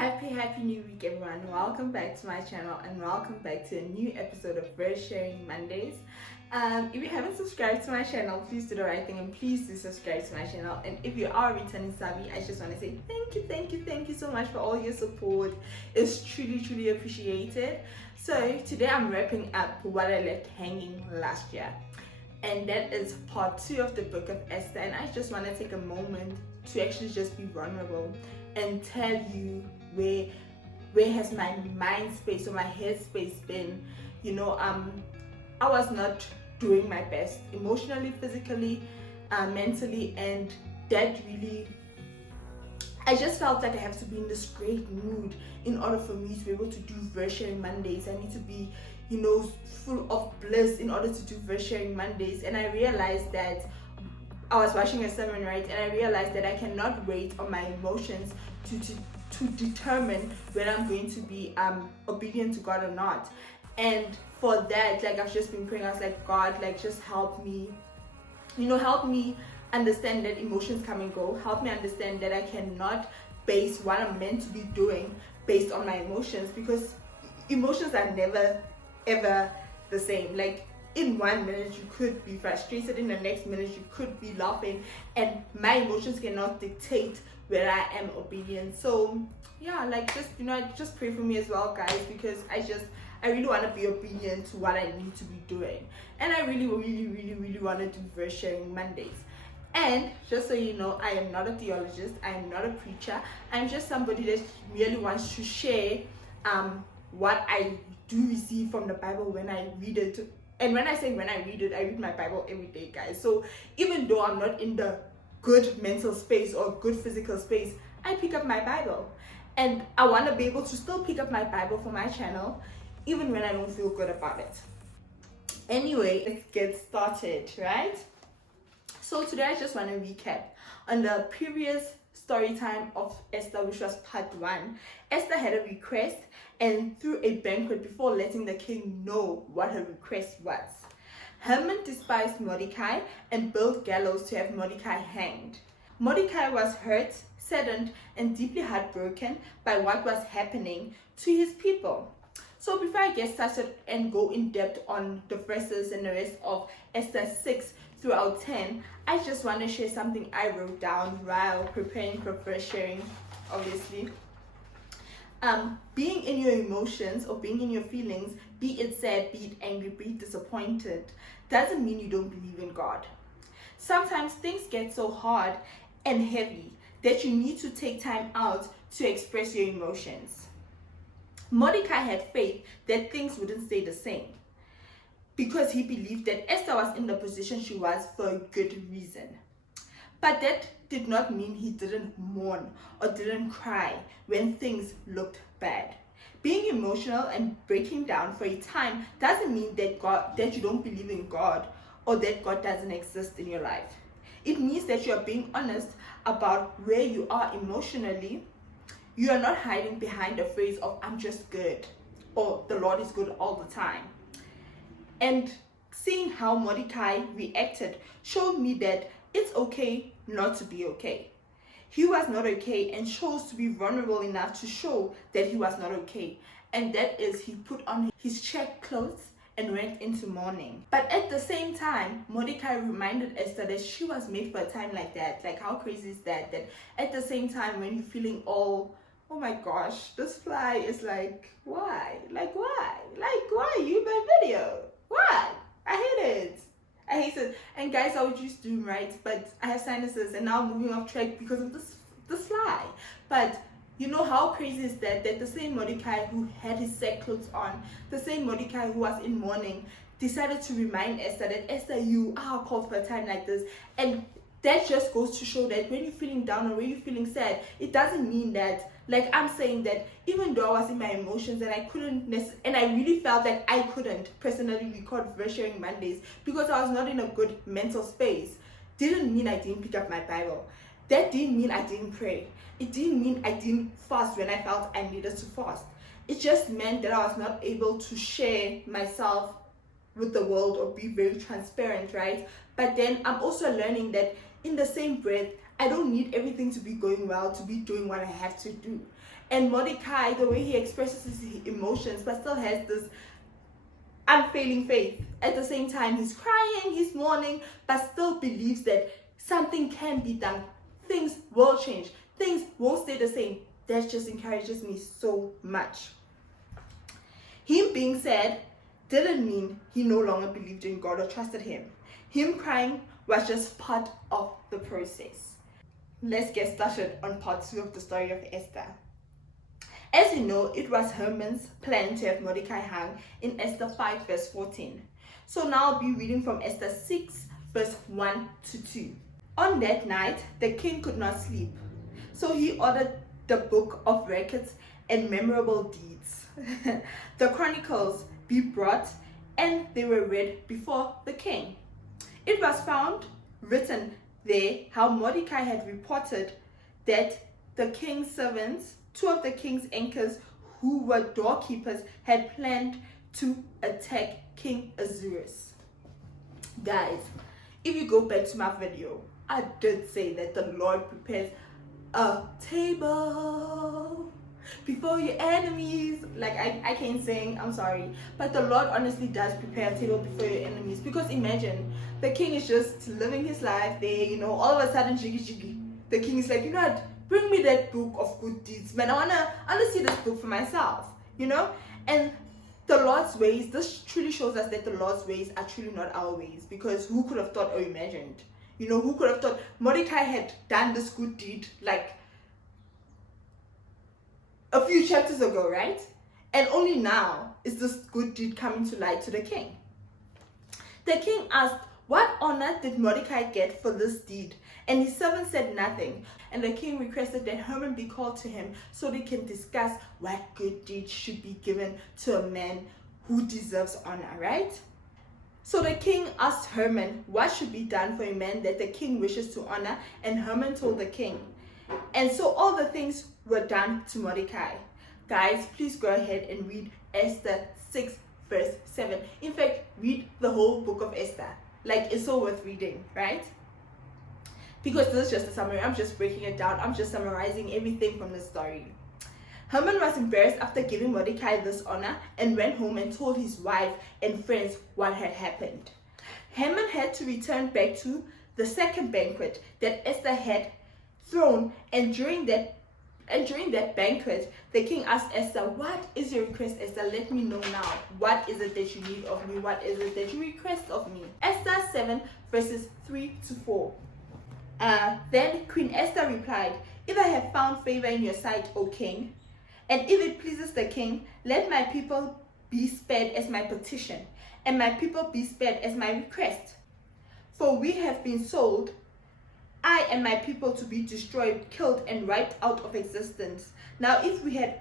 Happy new week, everyone. Welcome back to my channel and welcome back to a new episode of Verse Sharing Mondays. If you haven't subscribed to my channel, please do the right thing and please do subscribe to my channel. And if you are a returning subby, I just want to say thank you so much for all your support. It's truly appreciated. So today I'm wrapping up what I left hanging last year, and that is part 2 of the book of Esther. And I just want to take a moment to actually just be vulnerable and tell you where has my mind space or my head space been. I was not doing my best emotionally, physically, mentally, and that really, I just felt like I have to be in this great mood in order for me to be able to do Verse Sharing Mondays. I need to be full of bliss in order to do Verse Sharing Mondays. And I realized that I was watching a sermon, right, and I realized that I cannot wait on my emotions to determine whether I'm going to be obedient to God or not. And for that, I've just been praying. I was like, God, just help me, help me understand that emotions come and go. Help me understand that I cannot base what I'm meant to be doing based on my emotions, because emotions are never ever the same. In 1 minute you could be frustrated, in the next minute you could be laughing, and my emotions cannot dictate whether I am obedient. So yeah, just pray for me as well, guys, because I really want to be obedient to what I need to be doing, and I really want to do Verse Sharing Mondays. And just so you know, I am not a theologist, I am not a preacher, I'm just somebody that really wants to share what I do receive from the Bible when I read it. And when I say when I read it, I read my Bible every day, guys. So even though I'm not in the good mental space or good physical space, I pick up my Bible. And I want to be able to still pick up my Bible for my channel, even when I don't feel good about it. Anyway, let's get started, right? So today I just want to recap on the previous story time of Esther, which was part 1. Esther had a request and threw a banquet before letting the king know what her request was. Haman despised Mordecai and built gallows to have Mordecai hanged. Mordecai was hurt, saddened, and deeply heartbroken by what was happening to his people. So before I get started and go in depth on the verses and the rest of Esther 6 throughout 10, I just want to share something I wrote down while preparing for Verse Sharing, obviously. Being in your emotions or being in your feelings, be it sad, be it angry, be it disappointed, doesn't mean you don't believe in God. Sometimes things get so hard and heavy that you need to take time out to express your emotions. Mordecai had faith that things wouldn't stay the same, because he believed that Esther was in the position she was for a good reason. But that did not mean he didn't mourn or didn't cry when things looked bad. Being emotional and breaking down for a time doesn't mean that you don't believe in God or that God doesn't exist in your life. It means that you are being honest about where you are emotionally. You are not hiding behind the phrase of "I'm just good" or "the Lord is good all the time." And seeing how Mordecai reacted showed me that it's okay not to be okay. He was not okay and chose to be vulnerable enough to show that he was not okay. And that is, he put on his checked clothes and went into mourning. But at the same time, Mordecai reminded Esther that she was made for a time like that. How crazy is that? That at the same time, when you're feeling all, oh my gosh, this fly is why? Why you my video? Why? I hate it. And guys, I would use Doom, right? But I have sinuses and now I'm moving off track because of this fly. But you know how crazy is that the same Mordecai who had his sackcloth on, the same Mordecai who was in mourning, decided to remind Esther that, Esther, you are called for a time like this. And that just goes to show that when you're feeling down or when you're feeling sad, it doesn't mean that, I'm saying that even though I was in my emotions and I couldn't and I really felt that I couldn't personally record Verse Sharing Mondays because I was not in a good mental space, didn't mean I didn't pick up my Bible. That didn't mean I didn't pray. It didn't mean I didn't fast when I felt I needed to fast. It just meant that I was not able to share myself with the world or be very transparent, right? But then I'm also learning that in the same breath, I don't need everything to be going well to be doing what I have to do. And Mordecai, the way he expresses his emotions, but still has this unfailing faith. At the same time, he's crying, he's mourning, but still believes that something can be done. Things will change. Things won't stay the same. That just encourages me so much. Him being sad didn't mean he no longer believed in God or trusted him. Him crying was just part of the process. Let's get started on part 2 of the story of Esther. As you know, it was Haman's plan to have Mordecai hung in Esther 5 verse 14. So now I'll be reading from Esther 6 verse 1 to 2. On that night, the king could not sleep. So he ordered the book of records and memorable deeds, the chronicles, be brought, and they were read before the king. It was found written there how Mordecai had reported that the king's servants, 2 of the king's anchors who were doorkeepers, had planned to attack King Ahasuerus. Guys, if you go back to my video, I did say that the Lord prepares a table before your enemies. Like I can't sing, I'm sorry, but the Lord honestly does prepare a table before your enemies. Because imagine the king is just living his life there, you know, all of a sudden jiggy, the king is like, you know what, bring me that book of good deeds, man. I wanna see this book for myself, you know. And the Lord's ways, this truly shows us that the Lord's ways are truly not our ways. Because who could have thought or imagined, you know, who could have thought Mordecai had done this good deed like a few chapters ago, right? And only now is this good deed coming to light to the king. The king asked, what honor did Mordecai get for this deed? And his servant said nothing. And the king requested that Haman be called to him so they can discuss what good deed should be given to a man who deserves honor, right? So the king asked Haman what should be done for a man that the king wishes to honor, and Haman told the king. And so all the things were done to Mordecai. Guys, please go ahead and read Esther 6 verse 7. In fact, read the whole book of Esther. Like, it's so worth reading, right? Because this is just a summary. I'm just breaking it down. I'm just summarizing everything from the story. Haman was embarrassed after giving Mordecai this honor and went home and told his wife and friends what had happened. Haman had to return back to the second banquet that Esther had thrown, and during that banquet, the king asked Esther, what is your request, Esther? Let me know now. What is it that you need of me? What is it that you request of me? Esther 7 verses 3 to 4. Then Queen Esther replied, if I have found favor in your sight, O king, and if it pleases the king, let my people be spared as my petition, and my people be spared as my request. For we have been sold, I and my people, to be destroyed, killed, and wiped out of existence. Now if we had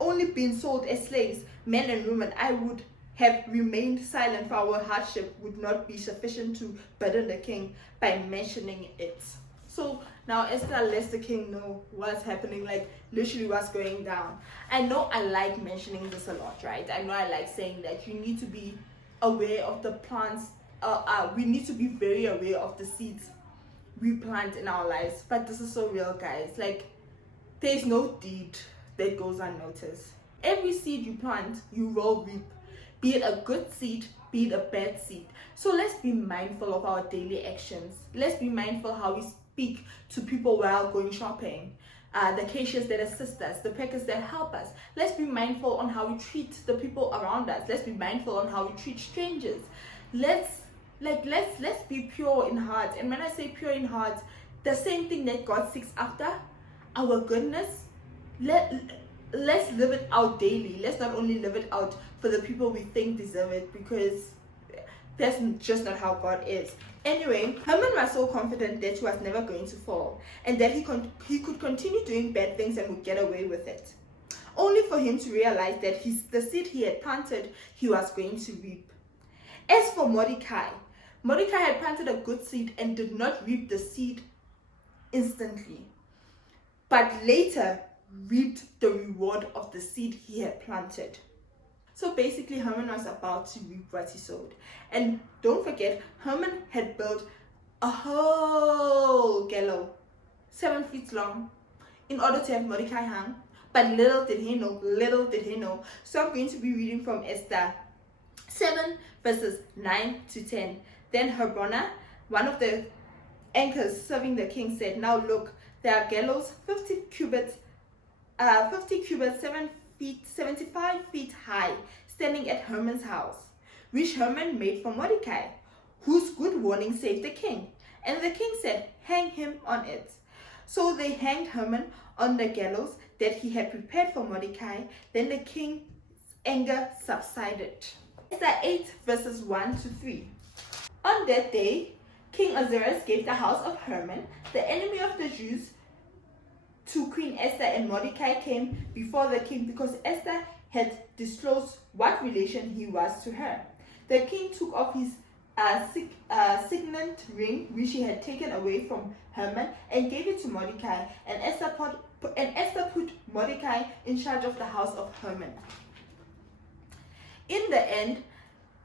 only been sold as slaves, men and women, I would have remained silent, for our hardship would not be sufficient to burden the king by mentioning it. So now Esther lets the king know what's happening, like literally what's going down. I know I like mentioning this a lot, right? I know I like saying that you need to be aware of the plants. We need to be very aware of the seeds we plant in our lives. But this is so real, guys. Like, there's no deed that goes unnoticed. Every seed you plant, you will reap. Be it a good seed, be it a bad seed. So let's be mindful of our daily actions. Let's be mindful how we speak to people while going shopping. The cashiers that assist us, the packers that help us. Let's be mindful on how we treat the people around us. Let's be mindful on how we treat strangers. Let's be pure in heart. And when I say pure in heart, the same thing that God seeks after, our goodness, let's live it out daily. Let's not only live it out for the people we think deserve it, because that's just not how God is. Anyway, Haman was so confident that he was never going to fall, and that he could continue doing bad things and would get away with it, only for him to realize that the seed he had planted, he was going to reap. As for Mordecai had planted a good seed and did not reap the seed instantly, but later reaped the reward of the seed he had planted. So basically, Haman was about to reap what he sowed. And don't forget, Haman had built a whole gallows 7 feet long in order to have Mordecai hung. But little did he know. So I'm going to be reading from Esther 7 verses 9 to 10. Then Harbona, one of the anchors serving the king, said, "Now look, there are gallows 50 cubits, 7 feet, 75 feet high, standing at Haman's house, which Haman made for Mordecai, whose good warning saved the king." And the king said, "Hang him on it." So they hanged Haman on the gallows that he had prepared for Mordecai. Then the king's anger subsided. Esther 8 verses 1 to 3. On that day, King Ahasuerus gave the house of Haman, the enemy of the Jews, to Queen Esther, and Mordecai came before the king because Esther had disclosed what relation he was to her. The king took off his signet ring, which he had taken away from Haman, and gave it to Mordecai, and Esther put Mordecai in charge of the house of Haman. In the end,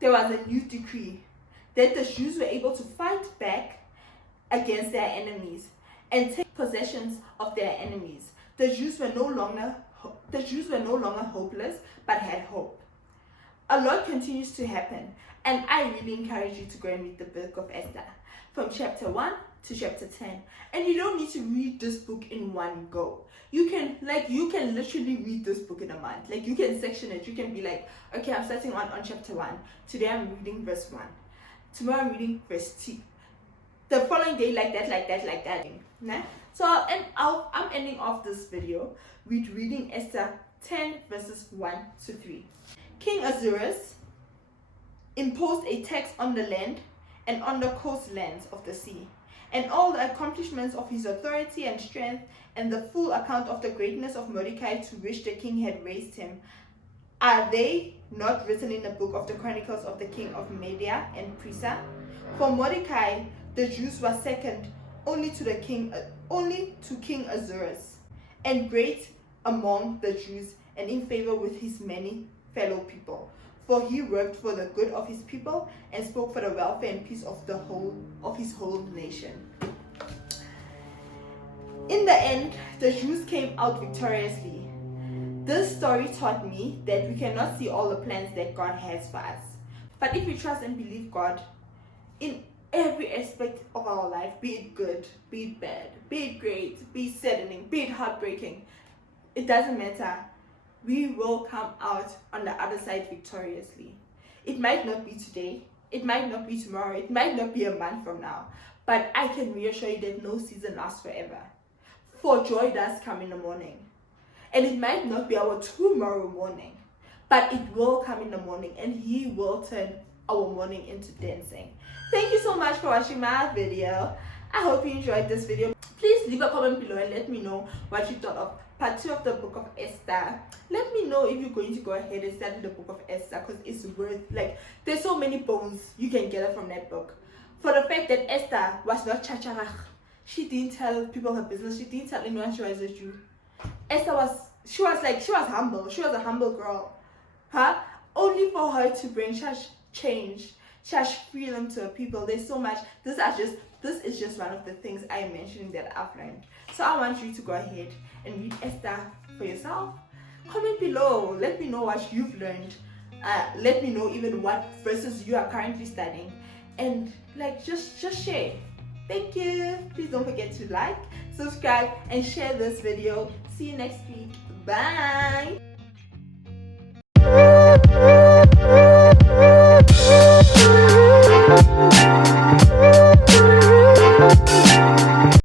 there was a new decree that the Jews were able to fight back against their enemies and take possessions of their enemies. The Jews were no longer hopeless, but had hope. A lot continues to happen, and I really encourage you to go and read the book of Esther from chapter 1 to chapter 10. And you don't need to read this book in one go. You can literally read this book in a month. Like, you can section it. You can be like, okay, I'm starting on chapter 1. Today I'm reading verse 1. Tomorrow I'm reading verse 2. The following day, like that. Nah? So I'm ending off this video with reading Esther 10 verses 1 to 3. King Ahasuerus imposed a tax on the land and on the coastlands of the sea, and all the accomplishments of his authority and strength, and the full account of the greatness of Mordecai to which the king had raised him. Are they not written in the book of the Chronicles of the king of Media and Persia? For Mordecai, the Jews were second only to King Ahasuerus, and great among the Jews, and in favor with his many fellow people. For he worked for the good of his people and spoke for the welfare and peace of his whole nation. In the end, the Jews came out victoriously. This story taught me that we cannot see all the plans that God has for us. But if we trust and believe God in every aspect of our life, be it good, be it bad, be it great, be it saddening, be it heartbreaking, it doesn't matter. We will come out on the other side victoriously. It might not be today, it might not be tomorrow, it might not be a month from now, but I can reassure you that no season lasts forever. For joy does come in the morning. And it might not be our tomorrow morning, but it will come in the morning, and he will turn our morning into dancing. Thank you so much for watching my video. I hope you enjoyed this video. Please leave a comment below and let me know what you thought of part 2 of the book of Esther. Let me know if you're going to go ahead and study the book of Esther, because it's worth, there's so many bones you can gather from that book. For the fact that Esther was not chacharach. She didn't tell people her business. She didn't tell anyone she was a Jew. Esther was humble. She was a humble girl. Only for her to bring such change, such freedom to her people. There's so much. This is just one of the things I am mentioning that I've learned. So I want you to go ahead and read Esther for yourself. Comment below. Let me know what you've learned. Let me know even what verses you are currently studying. And just share. Thank you. Please don't forget to like, subscribe, and share this video. See you next week. Bye.